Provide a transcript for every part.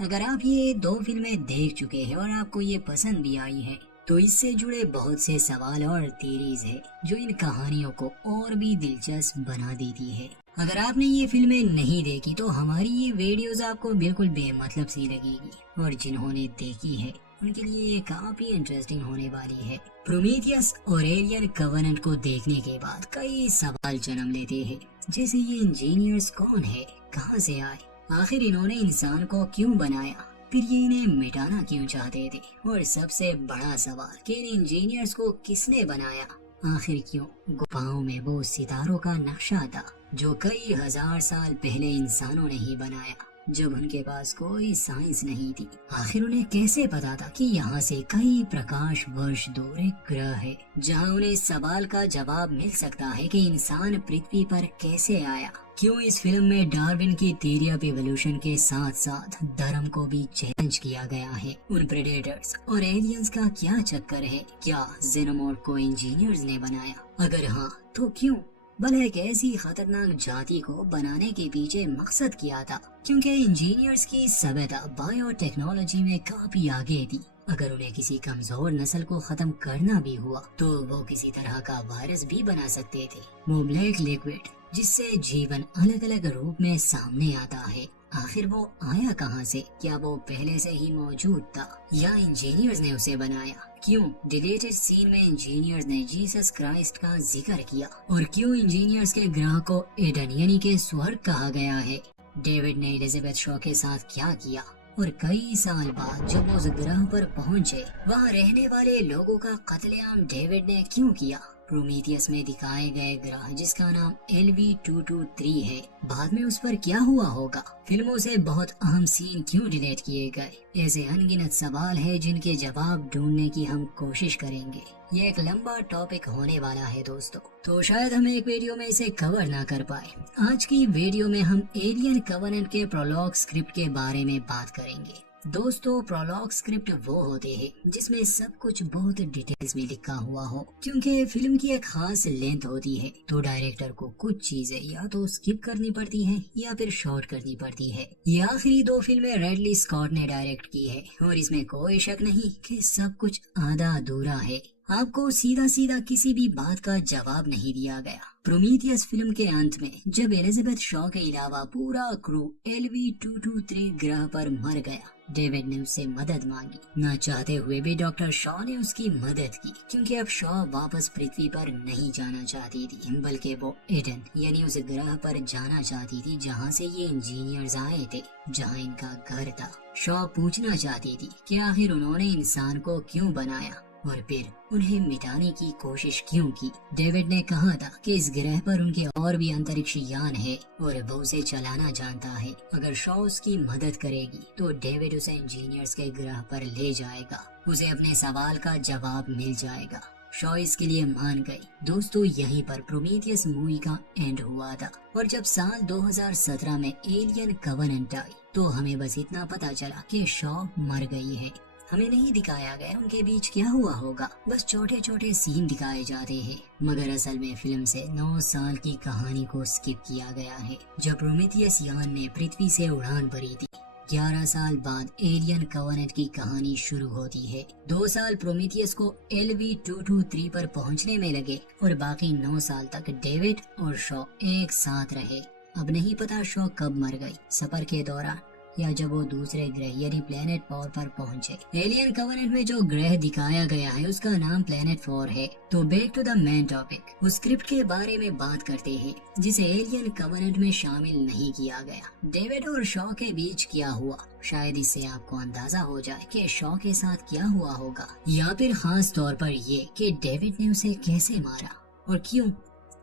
अगर आप ये दो फिल्में देख चुके हैं और आपको ये पसंद भी आई है तो इससे जुड़े बहुत से सवाल और थीरीज है जो इन कहानियों को और भी दिलचस्प बना देती है। अगर आपने ये फिल्में नहीं देखी तो हमारी ये वीडियोस आपको बिल्कुल बेमतलब सी लगेगी और जिन्होंने देखी है उनके लिए ये काफी इंटरेस्टिंग होने वाली है। प्रोमीथियस और एलियन कवेनेंट को देखने के बाद कई सवाल जन्म लेते हैं, जैसे ये इंजीनियर्स कौन है, कहाँ से आए, आखिर इन्होंने इंसान को क्यों बनाया, फिर ये इन्हें मिटाना क्यों चाहते थे, और सबसे बड़ा सवाल कि इन इंजीनियर्स को किसने बनाया, आखिर क्यों। गुफाओं में वो सितारों का नक्शा था जो कई हजार साल पहले इंसानों ने ही बनाया, जब उनके पास कोई साइंस नहीं थी। आखिर उन्हें कैसे पता था कि यहाँ से कई प्रकाश वर्ष दूर एक ग्रह है जहाँ उन्हें इस सवाल का जवाब मिल सकता है कि इंसान पृथ्वी पर कैसे आया। क्यों इस फिल्म में डार्विन की थ्योरी ऑफ इवोल्यूशन के साथ साथ धर्म को भी चैलेंज किया गया है। उन प्रेडेटर्स और एलियंस का क्या चक्कर है, क्या जेनोमॉर्फ को इंजीनियर्स ने बनाया, अगर हाँ तो क्यों। भला एक ऐसी खतरनाक जाति को बनाने के पीछे मकसद क्या था, क्योंकि इंजीनियर्स की सभ्यता बायोटेक्नोलॉजी में काफी आगे थी। अगर उन्हें किसी कमजोर नस्ल को खत्म करना भी हुआ तो वो किसी तरह का वायरस भी बना सकते थे। वो ब्लैक लिक्विड जिससे जीवन अलग अलग रूप में सामने आता है, आखिर वो आया कहाँ से, क्या वो पहले से ही मौजूद था या इंजीनियर्स ने उसे बनाया। क्यों डिलेटेड सीन में इंजीनियर्स ने जीसस क्राइस्ट का जिक्र किया, और क्यों इंजीनियर्स के ग्रह को एडन यानी के स्वर्ग कहा गया है। डेविड ने एलिजाबेथ शॉ के साथ क्या किया, और कई साल बाद जब वो उस ग्रह पर पहुंचे वहाँ रहने वाले लोगों का कत्लेआम डेविड ने क्यों किया। प्रोमीथियस में दिखाए गए ग्रह जिसका नाम LV-223 है, बाद में उस पर क्या हुआ होगा। फिल्मों से बहुत अहम सीन क्यों डिलीट किए गए, ऐसे अनगिनत सवाल है जिनके जवाब ढूंढने की हम कोशिश करेंगे। ये एक लंबा टॉपिक होने वाला है दोस्तों, तो शायद हम एक वीडियो में इसे कवर ना कर पाए। आज की वीडियो में हम एलियन कवेनेंट के प्रोलॉग स्क्रिप्ट के बारे में बात करेंगे। दोस्तों प्रोलॉग स्क्रिप्ट वो होते हैं जिसमें सब कुछ बहुत डिटेल्स में लिखा हुआ हो, क्योंकि फिल्म की एक खास लेंथ होती है तो डायरेक्टर को कुछ चीजें या तो स्किप करनी पड़ती हैं या फिर शॉर्ट करनी पड़ती है। ये आखिरी दो फिल्में रिडली स्कॉट ने डायरेक्ट की है और इसमें कोई शक नहीं कि सब कुछ आधा अधूरा है। आपको सीधा सीधा किसी भी बात का जवाब नहीं दिया गया। प्रोमीथियस फिल्म के अंत में जब एलिजाबेथ शॉ के अलावा पूरा क्रू LV-223 ग्रह पर मर गया, डेविड ने उससे मदद मांगी। न चाहते हुए भी डॉक्टर शॉ ने उसकी मदद की, क्योंकि अब शॉ वापस पृथ्वी पर नहीं जाना चाहती थी, बल्कि वो एडन यानी उस ग्रह पर जाना चाहती थी जहाँ से ये इंजीनियर्स आए थे, जहाँ इनका घर था। शॉ पूछना चाहती थी कि आखिर उन्होंने इंसान को क्यों बनाया और फिर उन्हें मिटाने की कोशिश क्यों की। डेविड ने कहा था कि इस ग्रह पर उनके और भी अंतरिक्ष यान है और वो उसे चलाना जानता है। अगर शॉ उसकी मदद करेगी तो डेविड उसे इंजीनियर्स के ग्रह पर ले जाएगा, उसे अपने सवाल का जवाब मिल जाएगा। शॉ इसके लिए मान गई। दोस्तों यहीं पर प्रोमीथियस मूवी का एंड हुआ था, और जब साल 2017 में एलियन कवेनेंट आई तो हमें बस इतना पता चला कि शॉ मर गई है। हमें नहीं दिखाया गया उनके बीच क्या हुआ होगा, बस छोटे छोटे सीन दिखाए जाते हैं, मगर असल में फिल्म से 9 साल की कहानी को स्किप किया गया है। जब प्रोमीथियस यान ने पृथ्वी से उड़ान भरी थी, 11 साल बाद एलियन कवेनेंट की कहानी शुरू होती है। 2 साल प्रोमीथियस को LV-223 पर पहुंचने में लगे और बाकी 9 साल तक डेविड और शॉ एक साथ रहे। अब नहीं पता शॉ कब मर गई, सफर के दौरान या जब वो दूसरे ग्रह यानी प्लेनेट 4 पर पहुंचे। एलियन कवेनेंट में जो ग्रह दिखाया गया है उसका नाम प्लेनेट 4 है। तो back to the main topic, उस स्क्रिप्ट के बारे में बात करते हैं जिसे एलियन कवेनेंट में शामिल नहीं किया गया। डेविड और शॉ के बीच क्या हुआ, शायद इससे आपको अंदाजा हो जाए कि शॉ के साथ क्या हुआ होगा, या फिर खास तौर पर ये कि डेविड ने उसे कैसे मारा और क्यों।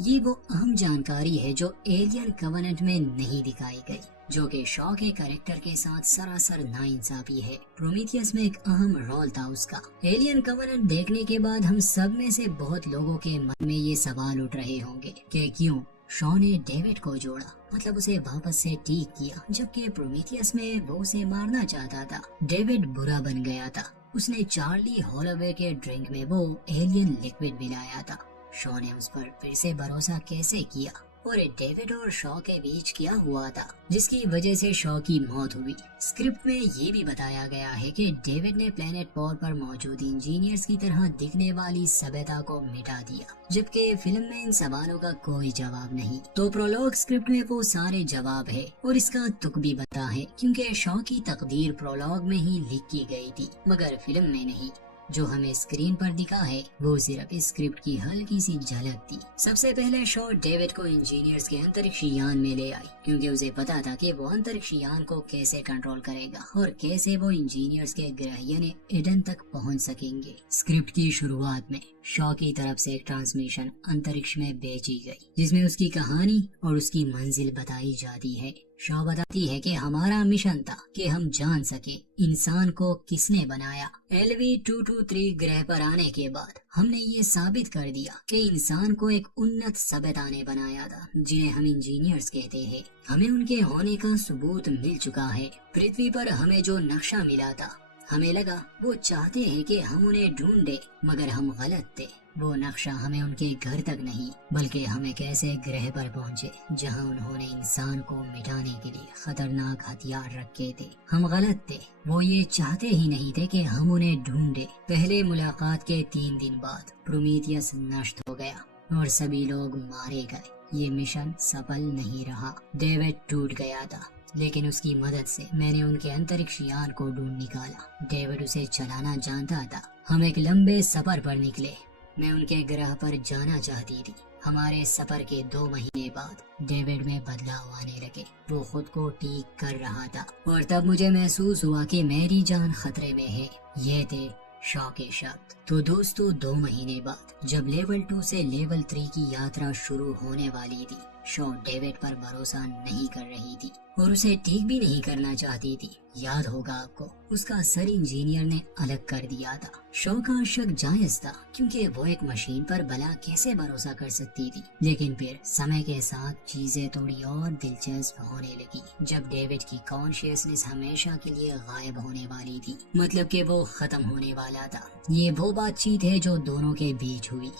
ये वो अहम जानकारी है जो एलियन कवेनेंट में नहीं दिखाई गई, जो कि शॉ के कैरेक्टर के साथ सरासर नाइंसाफी है। प्रोमीथियस में एक अहम रोल था उसका। एलियन कवेनेंट देखने के बाद हम सब में से बहुत लोगों के मन में ये सवाल उठ रहे होंगे कि क्यों शॉ ने डेविड को जोड़ा, मतलब उसे वापस से ठीक किया, जबकि प्रोमीथियस में वो उसे मारना चाहता था। डेविड बुरा बन गया था, उसने चार्ली हॉलोवे के ड्रिंक में वो एलियन लिक्विड मिलाया था। शॉ ने उस पर फिर से भरोसा कैसे किया और डेविड और शॉ के बीच क्या हुआ था जिसकी वजह से शॉ की मौत हुई। स्क्रिप्ट में ये भी बताया गया है कि डेविड ने प्लेनेट पॉर पर मौजूद इंजीनियर्स की तरह दिखने वाली सभ्यता को मिटा दिया, जबकि फिल्म में इन सवालों का कोई जवाब नहीं। तो प्रोलॉग स्क्रिप्ट में वो सारे जवाब है और इसका तुक भी बता है, क्योंकि शॉ की तकदीर प्रोलॉग में ही लिख की गई थी मगर फिल्म में नहीं। जो हमें स्क्रीन पर दिखा है वो सिर्फ इस स्क्रिप्ट की हल्की सी झलक थी। सबसे पहले शॉ डेविड को इंजीनियर्स के अंतरिक्ष यान में ले आई, क्योंकि उसे पता था कि वो अंतरिक्ष यान को कैसे कंट्रोल करेगा और कैसे वो इंजीनियर्स के ग्रह यानी एडन तक पहुंच सकेंगे। स्क्रिप्ट की शुरुआत में शॉ की तरफ से एक ट्रांसमिशन अंतरिक्ष में भेजी गई, जिसमें उसकी कहानी और उसकी मंजिल बताई जाती है। शॉ बताती है कि हमारा मिशन था कि हम जान सके इंसान को किसने बनाया। LV-223 ग्रह पर आने के बाद हमने ये साबित कर दिया कि इंसान को एक उन्नत सभ्यता ने बनाया था, जिन्हें हम इंजीनियर्स कहते हैं। हमें उनके होने का सबूत मिल चुका है। पृथ्वी पर हमें जो नक्शा मिला था, हमें लगा वो चाहते हैं कि हम उन्हें ढूंढे, मगर हम गलत थे। वो नक्शा हमें उनके घर तक नहीं बल्कि हमें कैसे ग्रह पर पहुंचे जहां उन्होंने इंसान को मिटाने के लिए खतरनाक हथियार रखे थे। हम गलत थे। वो ये चाहते ही नहीं थे कि हम उन्हें ढूंढे। पहले मुलाकात के 3 दिन बाद प्रोमीथियस नष्ट हो गया और सभी लोग मारे गए। ये मिशन सफल नहीं रहा। डेविड टूट गया था, लेकिन उसकी मदद से मैंने उनके अंतरिक्ष यान को ढूंढ निकाला। डेविड उसे चलाना जानता था। हम एक लंबे सफर पर निकले। मैं उनके ग्रह पर जाना चाहती थी। हमारे सफर के 2 महीने बाद डेविड में बदलाव आने लगे। वो खुद को ठीक कर रहा था और तब मुझे महसूस हुआ कि मेरी जान खतरे में है। ये थे शॉ के शब्द। तो दोस्तों, 2 महीने बाद जब लेवल 2 से लेवल 3 की यात्रा शुरू होने वाली थी, शॉ डेविड पर भरोसा नहीं कर रही थी और उसे ठीक भी नहीं करना चाहती थी। याद होगा आपको, उसका सर इंजीनियर ने अलग कर दिया था। शॉ का शक जायज था, क्योंकि वो एक मशीन पर भला कैसे भरोसा कर सकती थी। लेकिन फिर समय के साथ चीजें थोड़ी और दिलचस्प होने लगी, जब डेविड की कॉन्शियसनेस हमेशा के लिए गायब होने वाली थी, मतलब कि वो खत्म होने वाला था। ये वो बातचीत है जो दोनों के बीच हुई।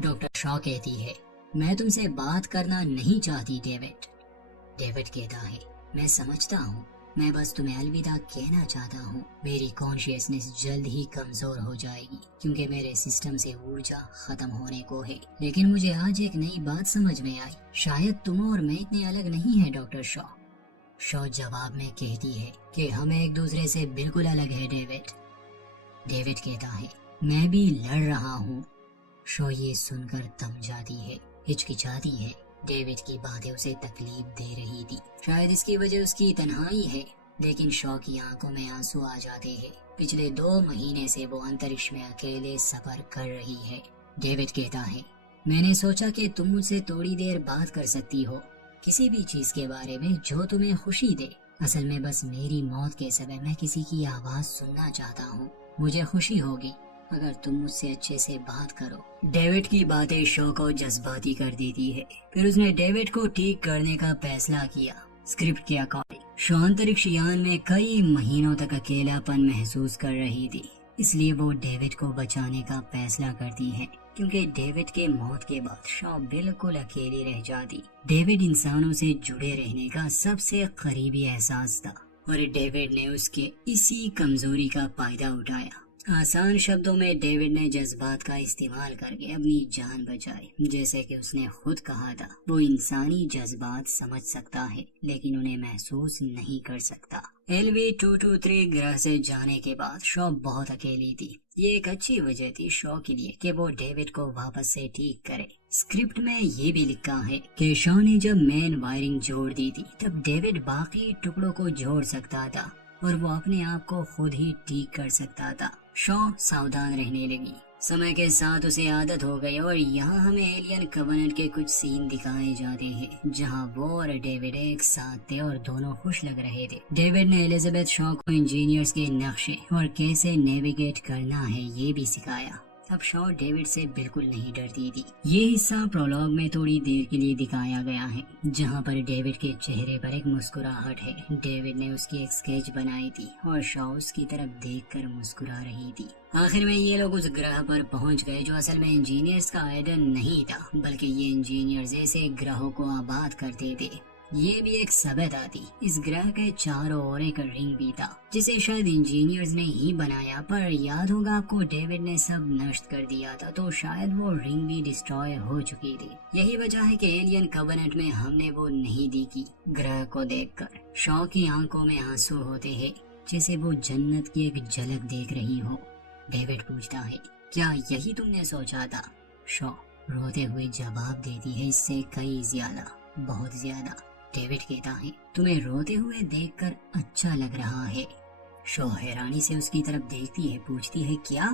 डॉक्टर शॉ कहती है, मैं तुमसे बात करना नहीं चाहती डेविड। डेविड कहता है, मैं समझता हूँ, मैं बस तुम्हें अलविदा कहना चाहता हूँ। मेरी कॉन्शियसनेस जल्द ही कमजोर हो जाएगी, क्योंकि मेरे सिस्टम से ऊर्जा खत्म होने को है। लेकिन मुझे आज एक नई बात समझ में आई। शायद तुम और मैं इतने अलग नहीं है डॉक्टर शॉ। शॉ जवाब में कहती है कि हम एक दूसरे से बिल्कुल अलग है डेविड। डेविड कहता है, मैं भी लड़ रहा हूँ। शॉ ये सुनकर थम जाती है, हिचकिचाती है। डेविड की बातें उसे तकलीफ दे रही थी। शायद इसकी वजह उसकी तन्हाई है, लेकिन शॉ की आंखों में आंसू आ जाते हैं। पिछले 2 महीने से वो अंतरिक्ष में अकेले सफर कर रही है। डेविड कहता है, मैंने सोचा कि तुम मुझसे थोड़ी देर बात कर सकती हो, किसी भी चीज के बारे में जो तुम्हें खुशी दे। असल में बस मेरी मौत के समय मैं किसी की आवाज सुनना चाहता हूँ। मुझे खुशी होगी अगर तुम मुझसे अच्छे से बात करो। डेविड की बातें शॉ को जज्बाती कर देती है। फिर उसने डेविड को ठीक करने का फैसला किया। स्क्रिप्ट के अकॉर्डिंग शॉ अंतरिक्ष यान में कई महीनों तक अकेलापन महसूस कर रही थी, इसलिए वो डेविड को बचाने का फैसला करती है, क्योंकि डेविड के मौत के बाद शॉ बिल्कुल अकेली रह जाती। डेविड इंसानों से जुड़े रहने का सबसे करीबी एहसास था और डेविड ने उसके इसी कमजोरी का फायदा उठाया। आसान शब्दों में डेविड ने जज्बात का इस्तेमाल करके अपनी जान बचाई। जैसे कि उसने खुद कहा था, वो इंसानी जज्बात समझ सकता है लेकिन उन्हें महसूस नहीं कर सकता। LV-223 ग्रह से जाने के बाद शॉ बहुत अकेली थी। ये एक अच्छी वजह थी शॉ के लिए कि वो डेविड को वापस से ठीक करे। स्क्रिप्ट में ये भी लिखा है कि शॉ ने जब मेन वायरिंग जोड़ दी थी, तब डेविड बाकी टुकड़ों को जोड़ सकता था और वो अपने आप को खुद ही ठीक कर सकता था। शॉ सावधान रहने लगी। समय के साथ उसे आदत हो गई और यहाँ हमें एलियन कवनेंट के कुछ सीन दिखाए जाते हैं जहाँ वो और डेविड एक साथ थे और दोनों खुश लग रहे थे। डेविड ने एलिजाबेथ शॉ को इंजीनियर्स के नक्शे और कैसे नेविगेट करना है ये भी सिखाया। अब शॉ डेविड से बिल्कुल नहीं डरती थी। ये हिस्सा प्रोलॉग में थोड़ी देर के लिए दिखाया गया है, जहाँ पर डेविड के चेहरे पर एक मुस्कुराहट है। डेविड ने उसकी एक स्केच बनाई थी और शॉ उसकी तरफ देखकर मुस्कुरा रही थी। आखिर में ये लोग उस ग्रह पर पहुंच गए जो असल में इंजीनियर्स का आइडन नहीं था, बल्कि ये इंजीनियर्स ऐसे ग्रहों को आबाद करते थे। ये भी एक सभ्यता थी। इस ग्रह के चारों ओर एक रिंग भी था, जिसे शायद इंजीनियर्स ने ही बनाया, पर याद होगा आपको डेविड ने सब नष्ट कर दिया था, तो शायद वो रिंग भी डिस्ट्रॉय हो चुकी थी। यही वजह है कि एलियन कवनेंट में हमने वो नहीं देखी। ग्रह को देखकर शॉ की आंखों में आंसू होते हैं, जैसे वो जन्नत की एक झलक देख रही हो। डेविड पूछता है, क्या यही तुमने सोचा था? शॉ रोते हुए जवाब देती है, इससे कई ज्यादा, बहुत ज्यादा। डेविड कहता है, तुम्हें रोते हुए देखकर अच्छा लग रहा है। शॉ हैरानी से उसकी तरफ देखती है, पूछती है क्या?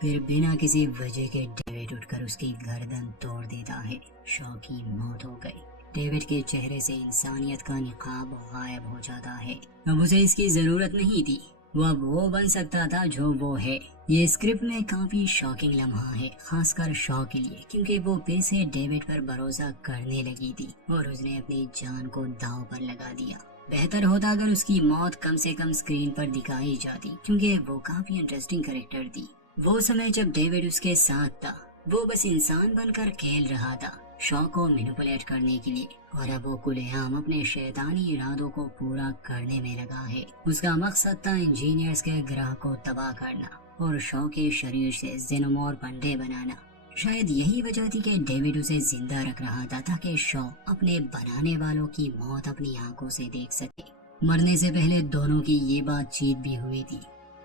फिर बिना किसी वजह के डेविड उठकर उसकी गर्दन तोड़ देता है। शॉ की मौत हो गई। डेविड के चेहरे से इंसानियत का निकाब गायब हो जाता है। अब उसे इसकी जरूरत नहीं थी। वो अब वो बन सकता था जो वो है। ये स्क्रिप्ट में काफी शॉकिंग लम्हा है, खासकर शॉ के लिए, क्योंकि वो फिर से डेविड पर भरोसा करने लगी थी और उसने अपनी जान को दांव पर लगा दिया। बेहतर होता अगर उसकी मौत कम से कम स्क्रीन पर दिखाई जाती, क्योंकि वो काफी इंटरेस्टिंग कैरेक्टर थी। वो समय जब डेविड उसके साथ था, वो बस इंसान बनकर खेल रहा था, शॉ को मैनिपुलेट करने के लिए, और अब वो खुलेआम अपने शैतानी इरादों को पूरा करने में लगा है। उसका मकसद था इंजीनियर्स के ग्रह को तबाह करना और शॉ के शरीर से जेनोमॉर्फ अंडे बनाना। शायद यही वजह थी कि डेविड उसे जिंदा रख रहा था, ताकि शॉ अपने बनाने वालों की मौत अपनी आंखों से देख सके। मरने से पहले दोनों की ये बातचीत भी हुई थी।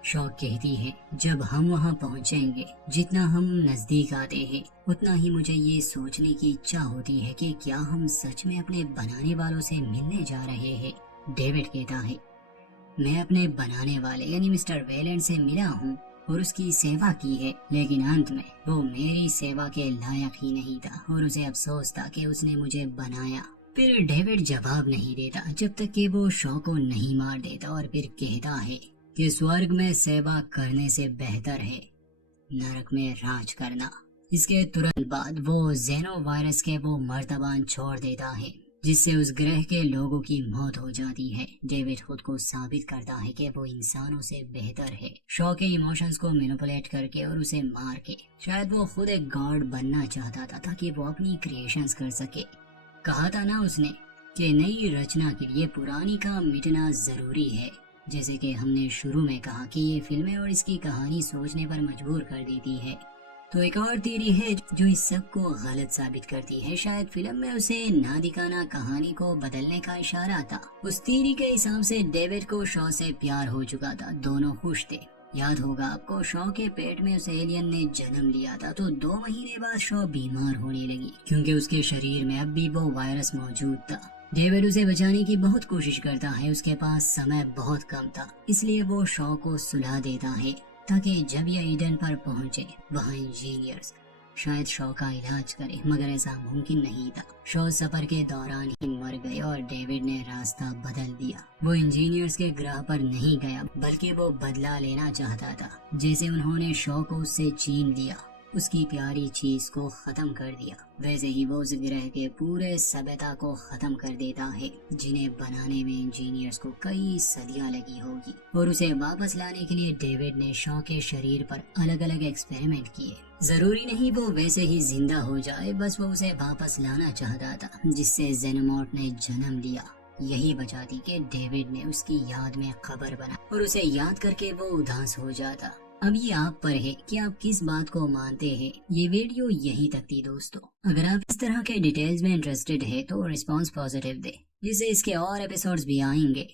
शॉ कहती है, जब हम वहाँ पहुँचेंगे, जितना हम नजदीक आते हैं, उतना ही मुझे ये सोचने की इच्छा होती है कि क्या हम सच में अपने बनाने वालों से मिलने जा रहे हैं। डेविड कहता है, मैं अपने बनाने वाले यानी मिस्टर वेलेंट से मिला हूँ और उसकी सेवा की है, लेकिन अंत में वो मेरी सेवा के लायक ही नहीं था और उसे अफसोस था कि उसने मुझे बनाया। फिर डेविड जवाब नहीं देता जब तक कि वो शॉ को नहीं मार देता, और फिर कहता है कि स्वर्ग में सेवा करने से बेहतर है नरक में राज करना। इसके तुरंत बाद वो जेनो वायरस के वो मर्तबान छोड़ देता है, जिससे उस ग्रह के लोगों की मौत हो जाती है। डेविड खुद को साबित करता है कि वो इंसानों से बेहतर है, शॉ के इमोशंस को मैनिपुलेट करके और उसे मार के। शायद वो खुद एक गॉड बनना चाहता था ताकि वो अपनी क्रिएशंस कर सके। कहा था ना उसने कि नई रचना के लिए पुरानी का मिटना जरूरी है। जैसे कि हमने शुरू में कहा कि ये फिल्में और इसकी कहानी सोचने पर मजबूर कर देती है, तो एक और थ्योरी है जो इस सब को गलत साबित करती है। शायद फिल्म में उसे ना दिखाना कहानी को बदलने का इशारा था। उस थ्योरी के हिसाब से डेविड को शॉ से प्यार हो चुका था, दोनों खुश थे। याद होगा आपको, शॉ के पेट में उस एलियन ने जन्म लिया था, तो 2 महीने बाद शॉ बीमार होने लगी, क्योंकि उसके शरीर में अब भी वो वायरस मौजूद था। डेविड उसे बचाने की बहुत कोशिश करता है, उसके पास समय बहुत कम था, इसलिए वो शॉ को सुला देता है ताकि जब ये ईडन पर पहुंचे, वहाँ इंजीनियर्स शायद शॉ का इलाज करे, मगर ऐसा मुमकिन नहीं था। शॉ सफर के दौरान ही मर गए और डेविड ने रास्ता बदल दिया। वो इंजीनियर्स के ग्रह पर नहीं गया, बल्कि वो बदला लेना चाहता था। जैसे उन्होंने शॉ को उससे छीन लिया, उसकी प्यारी चीज को खत्म कर दिया, वैसे ही वो उस ग्रह के पूरे सभ्यता को खत्म कर देता है, जिन्हें बनाने में इंजीनियर्स को कई सदियां लगी होगी। और उसे वापस लाने के लिए डेविड ने शॉ के शरीर पर अलग अलग एक्सपेरिमेंट किए। जरूरी नहीं वो वैसे ही जिंदा हो जाए, बस वो उसे वापस लाना चाहता था, जिससे जेनोमॉर्फ ने जन्म लिया। यही वजह थी कि डेविड ने उसकी याद में खबर बना और उसे याद करके वो उदास हो जाता। अब ये आप पर है कि आप किस बात को मानते हैं। ये वीडियो यहीं तक थी दोस्तों। अगर आप इस तरह के डिटेल्स में इंटरेस्टेड है तो रिस्पांस पॉजिटिव दे, जिससे इसके और एपिसोड्स भी आएंगे।